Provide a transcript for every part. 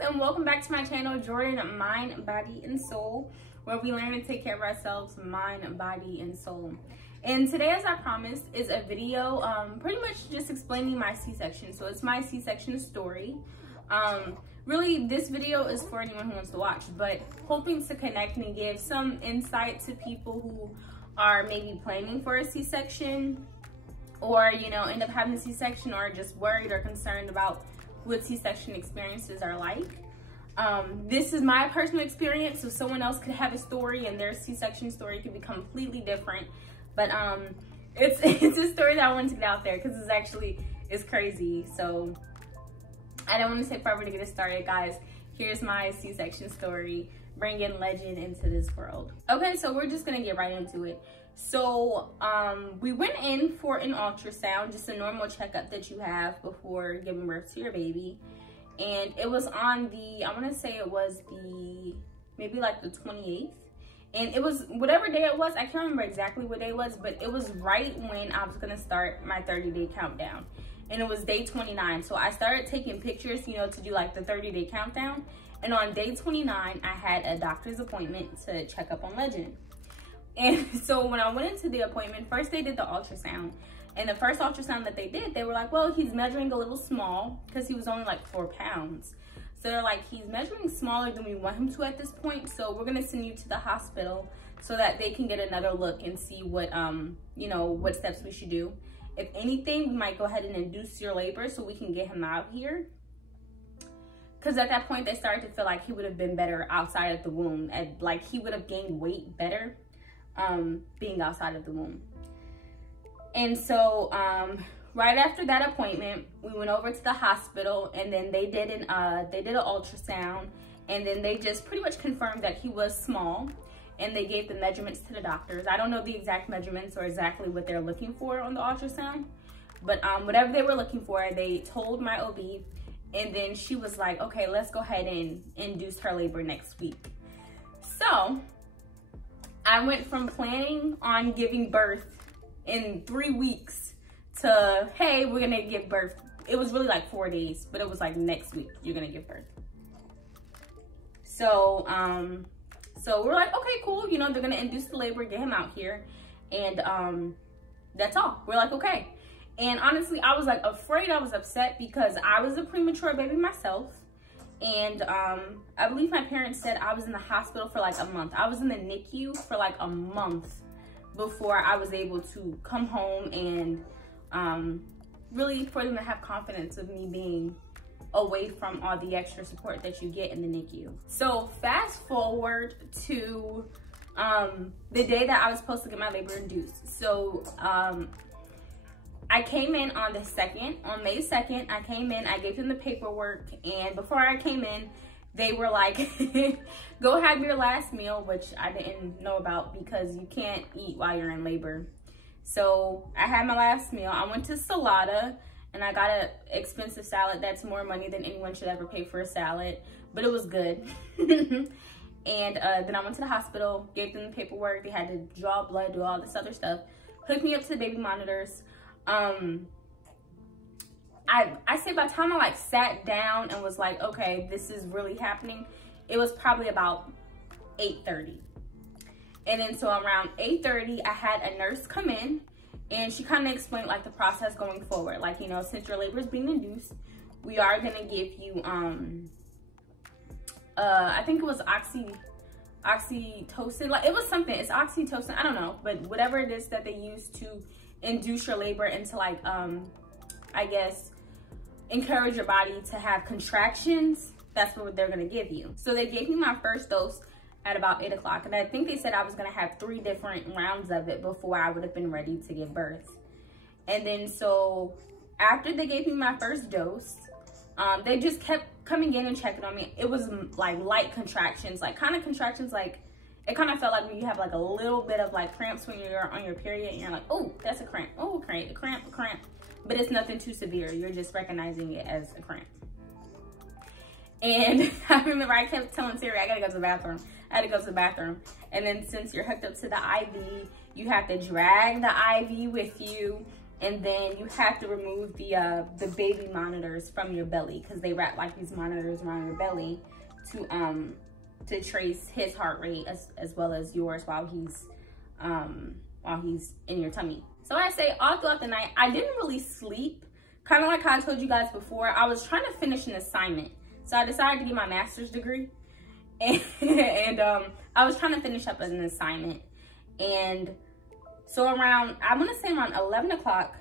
and welcome back to my channel, Jordan Mind, Body, and Soul, where we learn to take care of ourselves, mind, body, and soul. And today, as I promised, is a video pretty much just explaining my C-section. So it's my C-section story. Really, this video is for anyone who wants to watch, but hoping to connect and give some insight to people who are maybe planning for a C-section, or end up having a C-section, or just worried or concerned about what C-section experiences are like. This is my personal experience, so someone else could have a story and their C-section story could be completely different. But it's a story that I wanted to get out there because it's crazy. So I don't want to take forever to get it started, guys. Here's my C-section story, bringing legend into this world. Okay, so we're just gonna get right into it. So we went in for an ultrasound, just a normal checkup that you have before giving birth to your baby. And it was on the, I want to say it was maybe like the 28th. And it was whatever day it was, I can't remember exactly what day it was, but it was right when I was going to start my 30-day countdown. And it was day 29. So I started taking pictures, to do like the 30-day countdown. And on day 29, I had a doctor's appointment to check up on Legend. And so when I went into the appointment, first they did the ultrasound. And the first ultrasound that they did, they were like, well, he's measuring a little small because he was only like 4 pounds. So they're like, he's measuring smaller than we want him to at this point. So we're going to send you to the hospital so that they can get another look and see what, what steps we should do. If anything, we might go ahead and induce your labor so we can get him out here. Because at that point, they started to feel like he would have been better outside of the womb. And like he would have gained weight better being outside of the womb. And so right after that appointment, we went over to the hospital, and then they did an ultrasound, and then they just pretty much confirmed that he was small, and they gave the measurements to the doctors. I don't know the exact measurements or exactly what they're looking for on the ultrasound, but whatever they were looking for, they told my OB, and then she was like, okay, let's go ahead and induce her labor next week. So I went from planning on giving birth in 3 weeks to, hey, we're gonna give birth. It was really like 4 days, but it was like next week you're gonna give birth. So so we're like, okay, cool, they're gonna induce the labor, get him out here, and that's all. We're like, okay. And honestly, I was like afraid, I was upset because I was a premature baby myself. And I believe my parents said I was in the hospital for like a month. I was in the NICU for like a month before I was able to come home and really for them to have confidence of me being away from all the extra support that you get in the NICU. So fast forward to the day that I was supposed to get my labor induced. So I came in on the 2nd, on May 2nd, I came in, I gave them the paperwork, and before I came in, they were like, go have your last meal, which I didn't know about because you can't eat while you're in labor. So I had my last meal. I went to Salada, and I got an expensive salad. That's more money than anyone should ever pay for a salad, but it was good. And then I went to the hospital, gave them the paperwork. They had to draw blood, do all this other stuff, hooked me up to the baby monitors. I say by the time I like sat down and was like, okay, this is really happening, it was probably about 8:30. And then so around 8:30, I had a nurse come in, and she kind of explained like the process going forward. Like, since your labor is being induced, we are going to give you, I think it was oxytocin, like it was something, it's oxytocin, I don't know, but whatever it is that they use to induce your labor and to like I guess encourage your body to have contractions, that's what they're gonna give you. So they gave me my first dose at about 8 o'clock, and I think they said I was gonna have 3 different rounds of it before I would have been ready to give birth. And then so after they gave me my first dose, they just kept coming in and checking on me. It was like light contractions, like kind of contractions, like it kind of felt like when you have like a little bit of like cramps when you're on your period, and you're like, oh, that's a cramp. Oh, a cramp. But it's nothing too severe. You're just recognizing it as a cramp. And I remember I kept telling Siri, I gotta go to the bathroom. I had to go to the bathroom. And then since you're hooked up to the IV, you have to drag the IV with you. And then you have to remove the baby monitors from your belly, because they wrap like these monitors around your belly to trace his heart rate as well as yours while he's in your tummy. So I say all throughout the night, I didn't really sleep. Kind of like how I told you guys before, I was trying to finish an assignment. So I decided to get my master's degree. And I was trying to finish up an assignment. And so around, I want to say around 11 o'clock,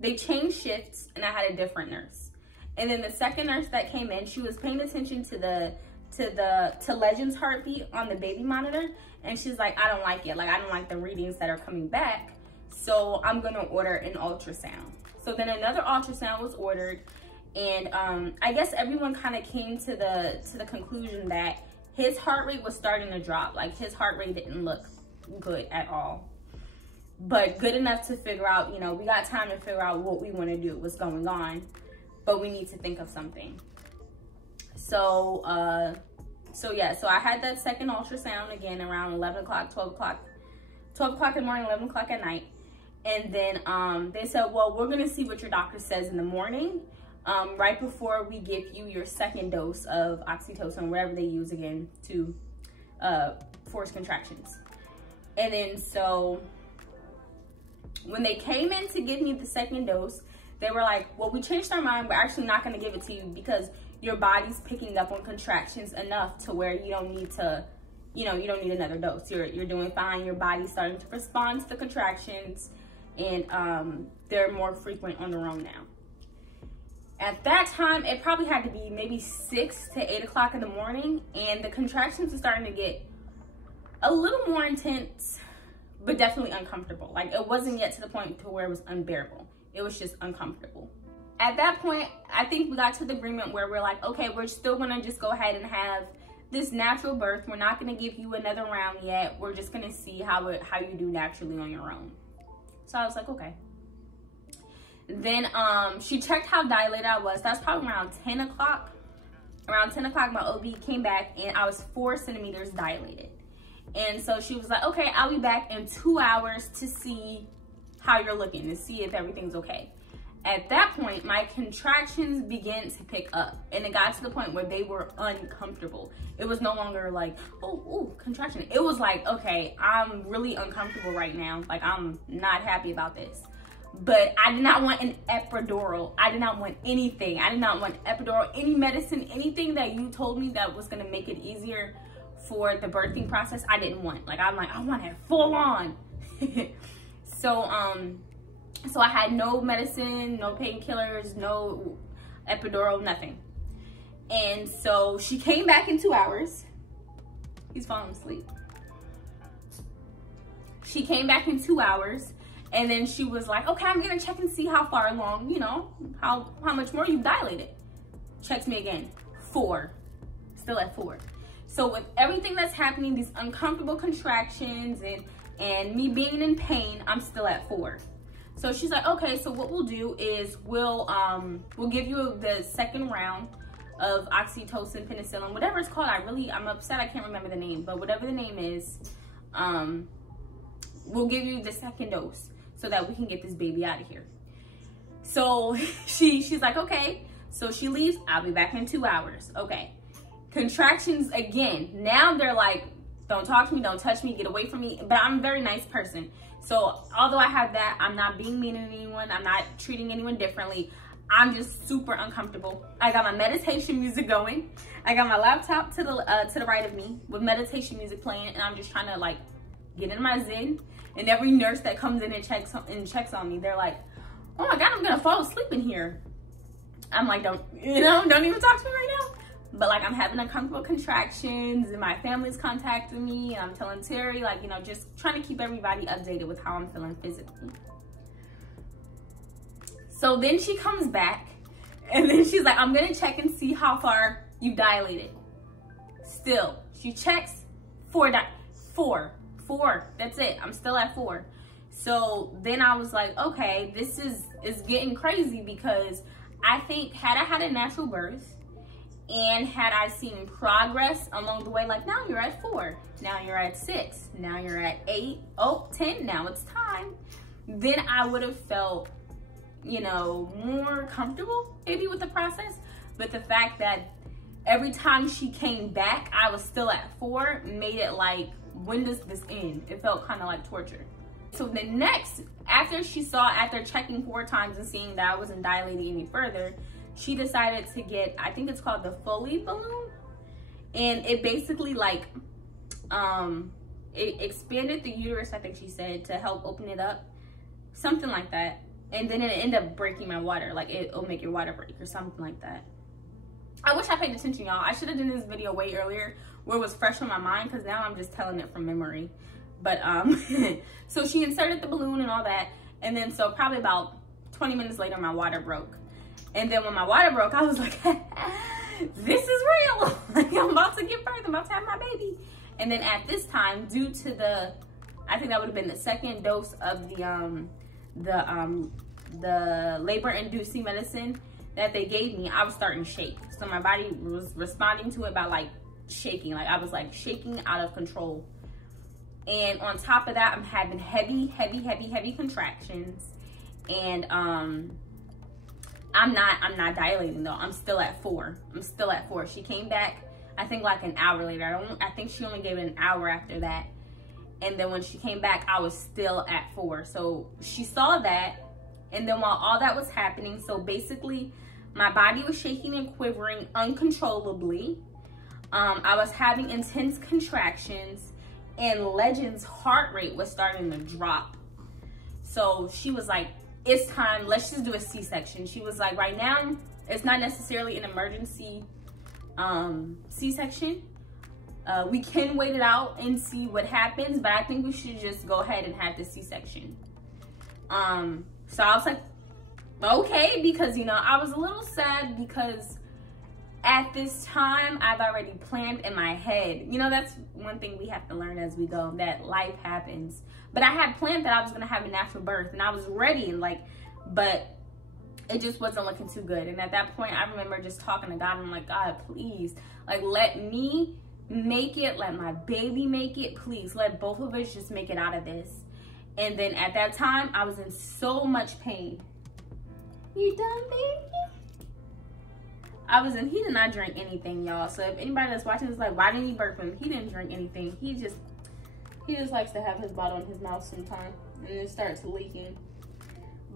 they changed shifts and I had a different nurse. And then the second nurse that came in, she was paying attention to Legend's heartbeat on the baby monitor. And she's like, I don't like it. Like, I don't like the readings that are coming back. So I'm going to order an ultrasound. So then another ultrasound was ordered. And I guess everyone kind of came to the conclusion that his heart rate was starting to drop. Like, his heart rate didn't look good at all. But good enough to figure out, you know, we got time to figure out what we want to do, what's going on. But we need to think of something. So yeah, so I had that second ultrasound again around 11 o'clock, 12 o'clock in the morning, 11 o'clock at night. And then they said, well, we're going to see what your doctor says in the morning, right before we give you your second dose of oxytocin, whatever they use again to force contractions. And then so when they came in to give me the second dose, they were like, well, we changed our mind. We're actually not going to give it to you because your body's picking up on contractions enough to where you don't need to, you know, you don't need another dose. You're doing fine. Your body's starting to respond to the contractions, and they're more frequent on their own now. At that time, it probably had to be maybe 6 to 8 o'clock in the morning, and the contractions were starting to get a little more intense, but definitely uncomfortable. Like, it wasn't yet to the point to where it was unbearable. It was just uncomfortable. At that point, I think we got to the agreement where we're like, okay, we're still gonna just go ahead and have this natural birth. We're not gonna give you another round yet. We're just gonna see how you do naturally on your own. So I was like, okay. Then she checked how dilated I was. That's probably around 10 o'clock. Around 10 o'clock, my OB came back and I was 4 centimeters dilated. And so she was like, okay, I'll be back in 2 hours to see how you're looking, to see if everything's okay. At that point, my contractions began to pick up, and it got to the point where they were uncomfortable. It was no longer like, oh, contraction. It was like, okay, I'm really uncomfortable right now. Like, I'm not happy about this. But I did not want an epidural. I did not want anything. I did not want epidural, any medicine, anything that you told me that was gonna make it easier for the birthing process. I didn't want. Like, I'm like, I want it full on. So I had no medicine, no painkillers, no epidural, nothing. And so she came back in 2 hours. He's falling asleep. She came back in 2 hours, and then she was like, okay, I'm gonna check and see how far along, you know, how much more you've dilated. Checks me again, 4, still at 4. So with everything that's happening, these uncomfortable contractions and me being in pain, I'm still at 4. So she's like, okay, so what we'll do is we'll give you the second round of oxytocin, penicillin, whatever it's called. I'm upset I can't remember the name, but whatever the name is, we'll give you the second dose so that we can get this baby out of here. So she's like, okay. So she leaves. I'll be back in 2 hours. Okay. Contractions again. Now they're like, don't talk to me, don't touch me, get away from me. But I'm a very nice person. So although I have that, I'm not being mean to anyone. I'm not treating anyone differently. I'm just super uncomfortable. I got my meditation music going. I got my laptop to the right of me with meditation music playing, and I'm just trying to like get in my zen. And every nurse that comes in and checks on me, they're like, oh my God, I'm gonna fall asleep in here. I'm like, don't even talk to me right now. But like, I'm having uncomfortable contractions, and my family's contacting me, and I'm telling Terry, like, you know, just trying to keep everybody updated with how I'm feeling physically. So then she comes back, and then she's like, I'm gonna check and see how far you dilated. Still, she checks, 4, that's it. I'm still at 4. So then I was like, okay, this is getting crazy, because I think had I had a natural birth, and had I seen progress along the way, like now you're at 4, now you're at 6, now you're at 8, oh, 10, now it's time. then I would have felt, you know, more comfortable maybe with the process. But the fact that every time she came back, I was still at 4, made it like, when does this end? It felt kind of like torture. So the next, after checking 4 times and seeing that I wasn't dilating any further, she decided to get, I think it's called the Foley balloon. And it basically like, it expanded the uterus, I think she said, to help open it up. Something like that. And then it ended up breaking my water. Like it'll make your water break or something like that. I wish I paid attention, y'all. I should have done this video way earlier where it was fresh on my mind, because now I'm just telling it from memory. But so she inserted the balloon and all that. And then so probably about 20 minutes later, my water broke. And then when my water broke, I was like, this is real. Like, I'm about to give birth. I'm about to have my baby. And then at this time, due to the, I think that would have been the 2nd dose of the labor-inducing medicine that they gave me, I was starting to shake. So my body was responding to it by like shaking. Like I was like shaking out of control. And on top of that, I'm having heavy contractions. And I'm not dilating though. I'm still at 4. I'm still at 4. She came back, I think like an hour later. I think she only gave it an hour after that. And then when she came back, I was still at 4. So she saw that. And then while all that was happening, so basically my body was shaking and quivering uncontrollably. I was having intense contractions, and Legend's heart rate was starting to drop. So she was like, it's time, let's just do a C-section. She was like, right now, it's not necessarily an emergency C-section. We can wait it out and see what happens, but I think we should just go ahead and have the C-section. So I was like, okay, because, you know, I was a little sad because at this time, I've already planned in my head. You know, that's one thing we have to learn as we go, that life happens. But I had planned that I was going to have a natural birth, and I was ready, and like, but it just wasn't looking too good. And at that point, I remember just talking to God, and I'm like, God, please, like, let me make it, let my baby make it, please, let both of us just make it out of this. And then at that time, I was in so much pain. You done, baby? He did not drink anything, y'all. So if anybody that's watching is like, why didn't he burp him? He didn't drink anything. He just likes to have his bottle in his mouth sometime, and it starts leaking.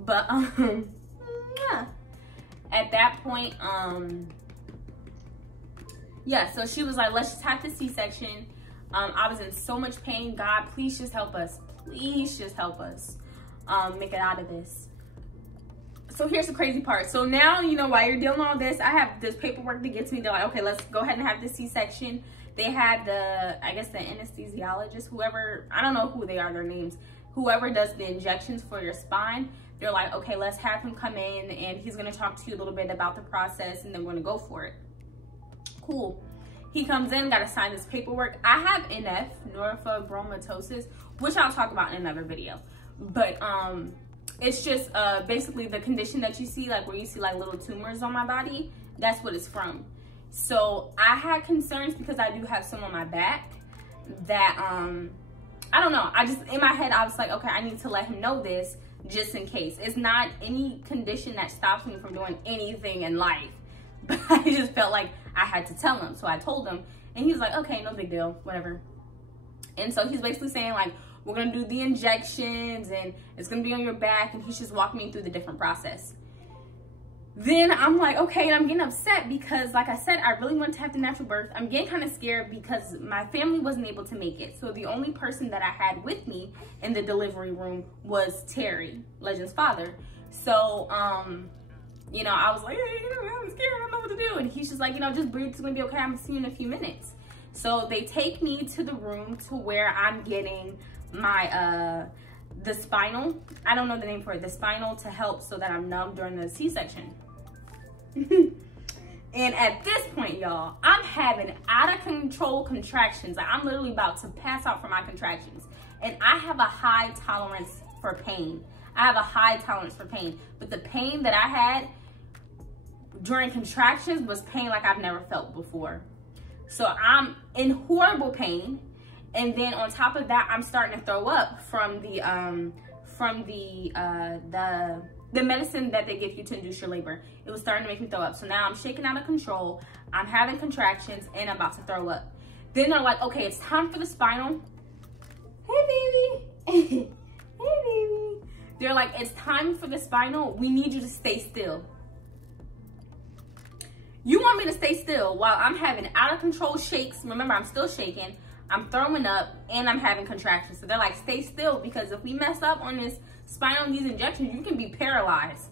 But yeah. At that point, yeah, so she was like, let's just have the C-section. I was in so much pain. God, please just help us. Please just help us make it out of this. So here's the crazy part. So now, you know, while you're dealing with all this, I have this paperwork that gets me. They're like, okay, let's go ahead and have the C-section. They had the, I guess the anesthesiologist, whoever, I don't know who they are, their names, whoever does the injections for your spine. They're like, okay, let's have him come in and he's gonna talk to you a little bit about the process, and then we're gonna go for it. Cool. He comes in, gotta sign this paperwork. I have NF, neurofibromatosis, which I'll talk about in another video. But it's just basically the condition that you see, like where you see like little tumors on my body. That's what it's from. So I had concerns because I do have some on my back that I don't know. I just, in my head, I was like, okay, I need to let him know this just in case. It's not any condition that stops me from doing anything in life. But I just felt like I had to tell him. So I told him, and he was like, okay, no big deal, whatever. And so he's basically saying like, we're gonna do the injections and it's gonna be on your back, and he's just walking me through the different process. Then I'm like, okay, and I'm getting upset because like I said, I really want to have the natural birth. I'm getting kind of scared because my family wasn't able to make it. So the only person that I had with me in the delivery room was Terry, Legend's father. So, you know, I was like, hey, I'm scared, I don't know what to do. And he's just like, you know, just breathe, it's gonna be okay, I'm gonna see you in a few minutes. So they take me to the room to where I'm getting my, the spinal, I don't know the name for it, the spinal to help so that I'm numb during the C-section. And at this point, y'all, I'm having out of control contractions. Like, I'm literally about to pass out from my contractions. And I have a high tolerance for pain. I have a high tolerance for pain. But the pain that I had during contractions was pain like I've never felt before. So I'm in horrible pain. And then on top of that, I'm starting to throw up from the from the medicine that they give you to induce your labor. It was starting to make me throw up. So now I'm shaking out of control. I'm having contractions and I'm about to throw up. Then they're like, okay, it's time for the spinal. Hey, baby. Hey, baby. They're like, it's time for the spinal. We need you to stay still. You want me to stay still while I'm having out of control shakes. Remember, I'm still shaking. I'm throwing up and I'm having contractions. So they're like, stay still, because if we mess up on this spinal and these injections, you can be paralyzed.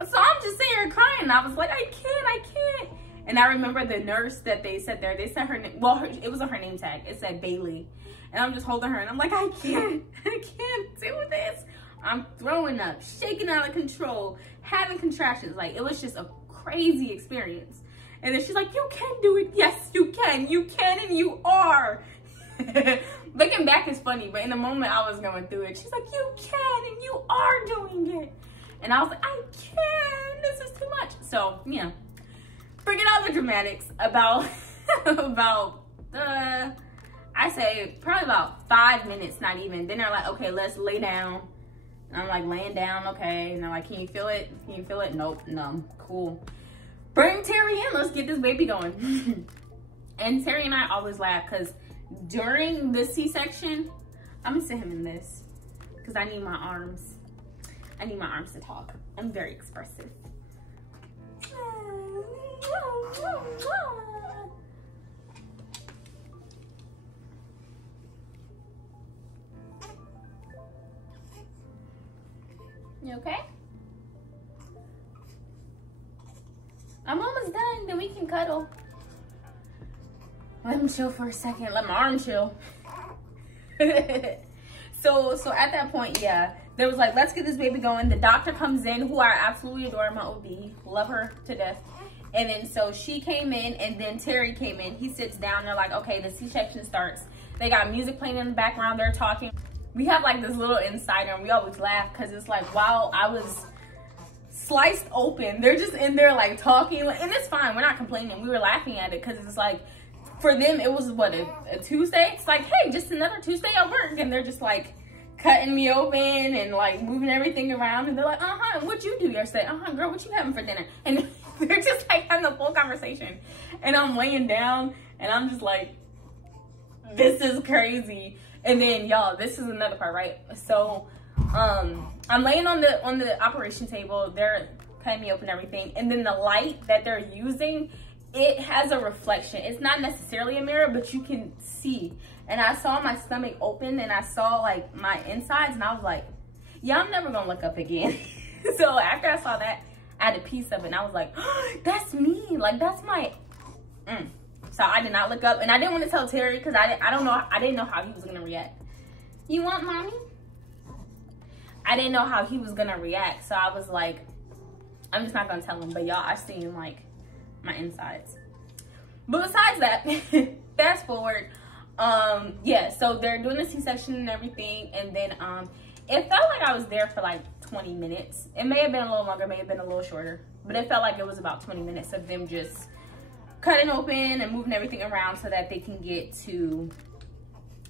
So I'm just sitting here crying. I was like, I can't. And I remember the nurse that they said there, they said her name, well, it was on her name tag. It said Bailey. And I'm just holding her and I'm like, I can't do this. I'm throwing up, shaking out of control, having contractions. Like, it was just a crazy experience. And then she's like, you can do it. Yes, you can and you are. Looking back is funny, but in the moment I was going through it, she's like, you can and you are doing it. And I was like, I can, this is too much. So, you know, forget all the dramatics about, I say probably about 5 minutes, not even. Then they're like, okay, let's lay down. And I'm like laying down, okay. And they're like, can you feel it? Can you feel it? Nope, numb, cool. Bring Terry in, let's get this baby going. And Terry and I always laugh because during the C-section, I'm gonna sit him in this because I need my arms. I need my arms to talk. I'm very expressive. You okay? I'm almost done, then we can cuddle. Let him chill for a second. Let my arm chill. So at that point, yeah, there was like, let's get this baby going. The doctor comes in, who I absolutely adore, my OB. Love her to death. And then so she came in, and then Terry came in. He sits down. They're like, okay, the C-section starts. They got music playing in the background. They're talking. We have like this little insider, and we always laugh because it's like, while I was sliced open, they're just in there like talking, and it's fine. We're not complaining. We were laughing at it because it's like, for them, it was what, a Tuesday? It's like, hey, just another Tuesday at work. And they're just like cutting me open and like moving everything around. And they're like, what'd you do yesterday? Girl, what you having for dinner? And they're just like having a full conversation. And I'm laying down and I'm just like, this is crazy. And then y'all, this is another part, right? So I'm laying on the operation table. They're cutting me open and everything. And then the light that they're using, it has a reflection. It's not necessarily a mirror, but you can see. And I saw my stomach open and I saw like my insides and I was like, yeah, I'm never gonna look up again. So after I saw that, I had a piece of it and I was like, oh, that's me. Like, that's my, So I did not look up, and I didn't want to tell Terry because I didn't know how he was gonna react. You want mommy? I didn't know how he was gonna react. So I was like, I'm just not gonna tell him. But y'all, I seen like my insides. But besides that, fast forward, yeah, so they're doing the C-section and everything, and then it felt like I was there for like 20 minutes. It may have been a little longer, may have been a little shorter, but it felt like it was about 20 minutes of them just cutting open and moving everything around so that they can get to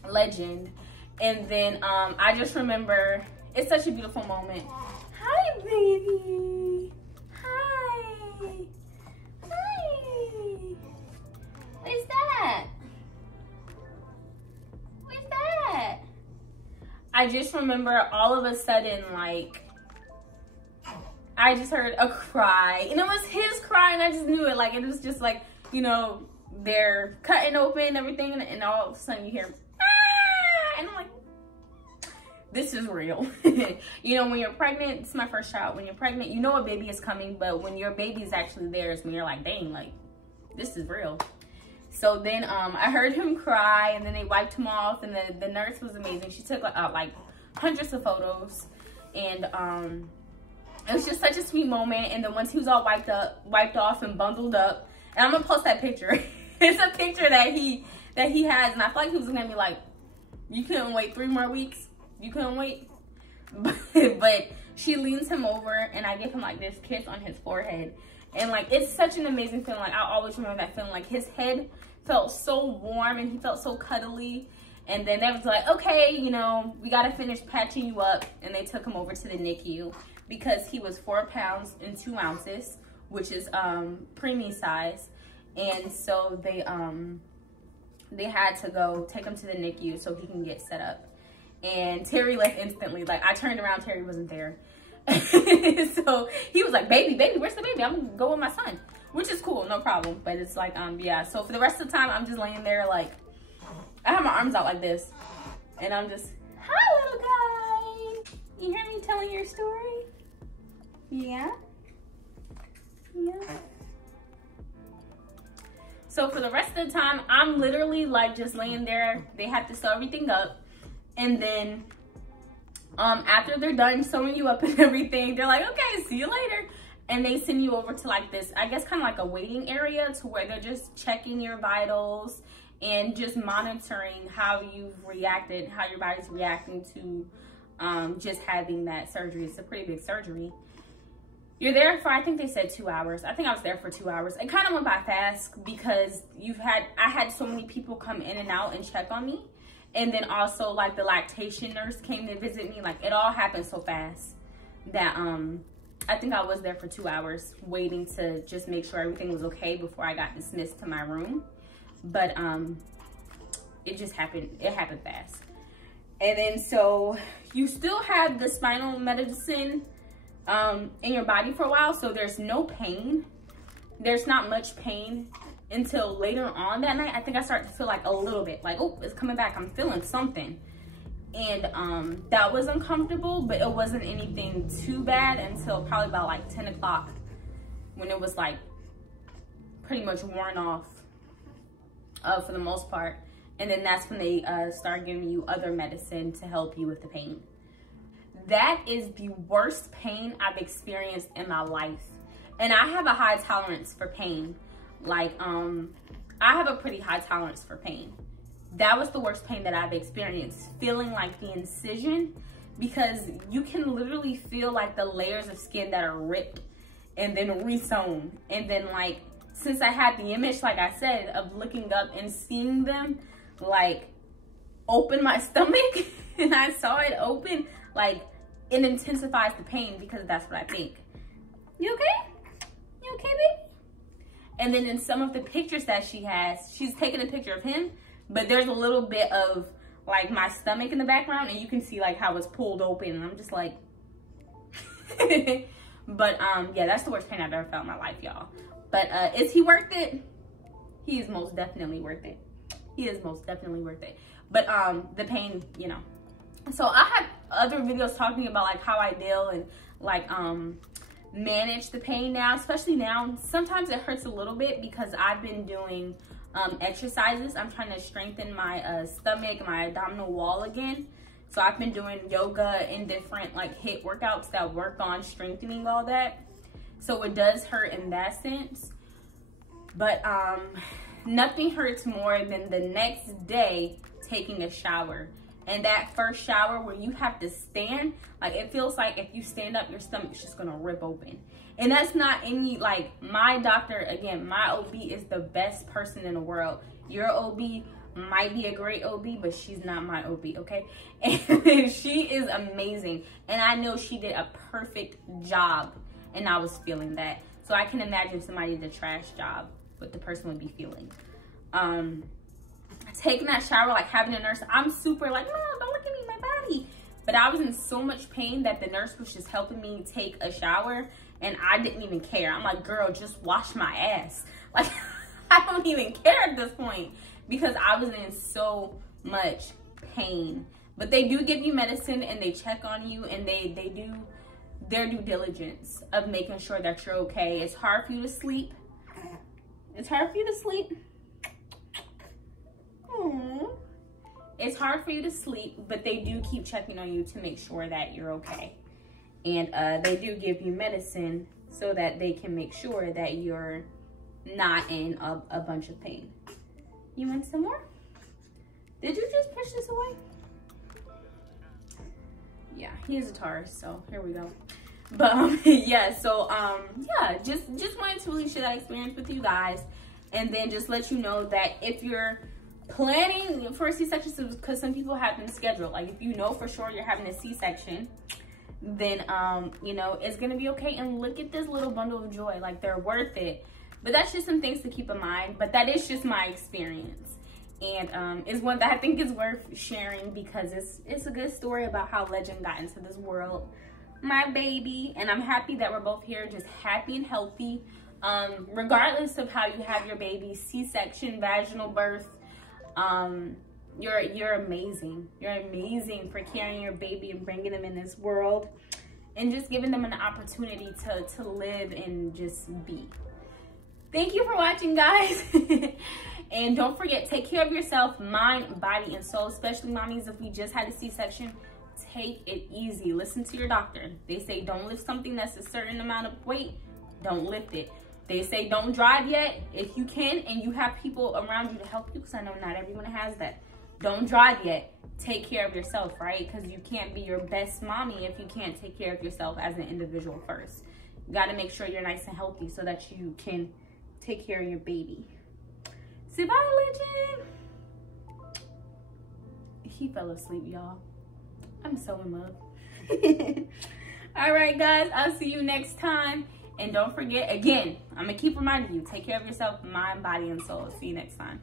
Legend. And then I just remember, it's such a beautiful moment. Hi, baby. Hi. What's that? What's that? I just remember all of a sudden, like, I just heard a cry. And it was his cry, and I just knew it. Like, it was just like, you know, they're cutting open everything, and all of a sudden you hear, ah! And I'm like, this is real. You know, when you're pregnant, this is my first child. When you're pregnant, you know a baby is coming, but when your baby is actually there is when you're like, dang, like, this is real. So then I heard him cry, and then they wiped him off, and the nurse was amazing. She took like hundreds of photos, and it was just such a sweet moment. And then once he was all wiped off and bundled up, and I'm gonna post that picture. It's a picture that he has, and I feel like he was gonna be like, you couldn't wait 3 more weeks? You couldn't wait? But she leans him over, and I give him like this kiss on his forehead. And like, it's such an amazing feeling. Like, I always remember that feeling. Like, his head felt so warm and he felt so cuddly. And then they was like, okay, you know, we got to finish patching you up. And they took him over to the NICU because he was 4 pounds and 2 ounces, which is preemie size. And so they had to go take him to the NICU so he can get set up. And Terry left instantly. Like, I turned around, Terry wasn't there. So he was like, baby, where's the baby? I'm gonna go with my son, which is cool, no problem. But it's like, yeah. So for the rest of the time, I'm just laying there, like, I have my arms out like this, and I'm just, hi, little guy. You hear me telling your story? Yeah? Yeah. So for the rest of the time, I'm literally like just laying there. They have to sew everything up. And then after they're done sewing you up and everything, they're like, okay, see you later. And they send you over to like this, I guess kind of like a waiting area to where they're just checking your vitals and just monitoring how you've reacted, how your body's reacting to just having that surgery. It's a pretty big surgery. You're there for, I think they said 2 hours. I think I was there for 2 hours. It kind of went by fast because I had so many people come in and out and check on me. And then also like the lactation nurse came to visit me. Like it all happened so fast that I think I was there for 2 hours waiting to just make sure everything was okay before I got dismissed to my room. But it just happened, it happened fast. And then so you still have the spinal medicine in your body for a while, so there's no pain. There's not much pain until later on that night. I think I started to feel like a little bit like, oh, it's coming back, I'm feeling something. And that was uncomfortable, but it wasn't anything too bad until probably about like 10 o'clock when it was like pretty much worn off for the most part. And then that's when they start giving you other medicine to help you with the pain. That is the worst pain I've experienced in my life. And I have a high tolerance for pain. Like, I have a pretty high tolerance for pain. That was the worst pain that I've experienced. Feeling like the incision, because you can literally feel like the layers of skin that are ripped and then re-sewn. And then like, since I had the image, like I said, of looking up and seeing them like open my stomach and I saw it open, like it intensifies the pain because that's what I think. You okay? You okay, baby? And then in some of the pictures that she has, she's taken a picture of him, but there's a little bit of like my stomach in the background and you can see like how it's pulled open and I'm just like, but yeah, that's the worst pain I've ever felt in my life, y'all. But is he worth it? He is most definitely worth it. He is most definitely worth it. But the pain, you know. So I have other videos talking about like how I deal and like manage the pain now, especially now. Sometimes it hurts a little bit because I've been doing exercises. I'm trying to strengthen my stomach, my abdominal wall again. So I've been doing yoga and different like HIIT workouts that work on strengthening all that. So it does hurt in that sense. But nothing hurts more than the next day taking a shower. And that first shower where you have to stand, like it feels like if you stand up, your stomach's just gonna rip open. And that's not any, like my doctor, again, my OB is the best person in the world. Your OB might be a great OB, but she's not my OB, okay? And she is amazing. And I know she did a perfect job and I was feeling that. So I can imagine if somebody did a trash job, what the person would be feeling. Taking that shower, like having a nurse, I'm super like, no, don't look at me, my body. But I was in so much pain that the nurse was just helping me take a shower and I didn't even care. I'm like, girl, just wash my ass. Like, I don't even care at this point because I was in so much pain. But they do give you medicine and they check on you and they do their due diligence of making sure that you're okay. It's hard for you to sleep. It's hard for you to sleep. It's hard for you to sleep, but they do keep checking on you to make sure that you're okay. And they do give you medicine so that they can make sure that you're not in a bunch of pain. You want some more? Did you just push this away? Yeah, he is a Taurus, so here we go. But yeah, so yeah, just wanted to really share that experience with you guys, and then just let you know that if you're planning for a C-section, because some people have them scheduled. Like, if you know for sure you're having a C-section, then you know, it's gonna be okay. And look at this little bundle of joy. Like, they're worth it. But that's just some things to keep in mind. But that is just my experience, and it's one that I think is worth sharing, because it's a good story about how Legend got into this world, my baby. And I'm happy that we're both here, just happy and healthy, regardless of how you have your baby, C-section, vaginal birth. You're amazing. You're amazing for carrying your baby and bringing them in this world, and just giving them an opportunity to live and just be. Thank you for watching, guys. And don't forget, take care of yourself, mind, body, and soul, especially mommies. If we just had a C-section, take it easy. Listen to your doctor. They say don't lift something that's a certain amount of weight, don't lift it. They say don't drive yet. If you can and you have people around you to help you, because I know not everyone has that, don't drive yet. Take care of yourself, right? Because you can't be your best mommy if you can't take care of yourself as an individual first. You got to make sure you're nice and healthy so that you can take care of your baby. Say bye, Legend. He fell asleep, y'all. I'm so in love. All right, guys, I'll see you next time. And don't forget, again, I'm gonna keep reminding you, take care of yourself, mind, body, and soul. See you next time.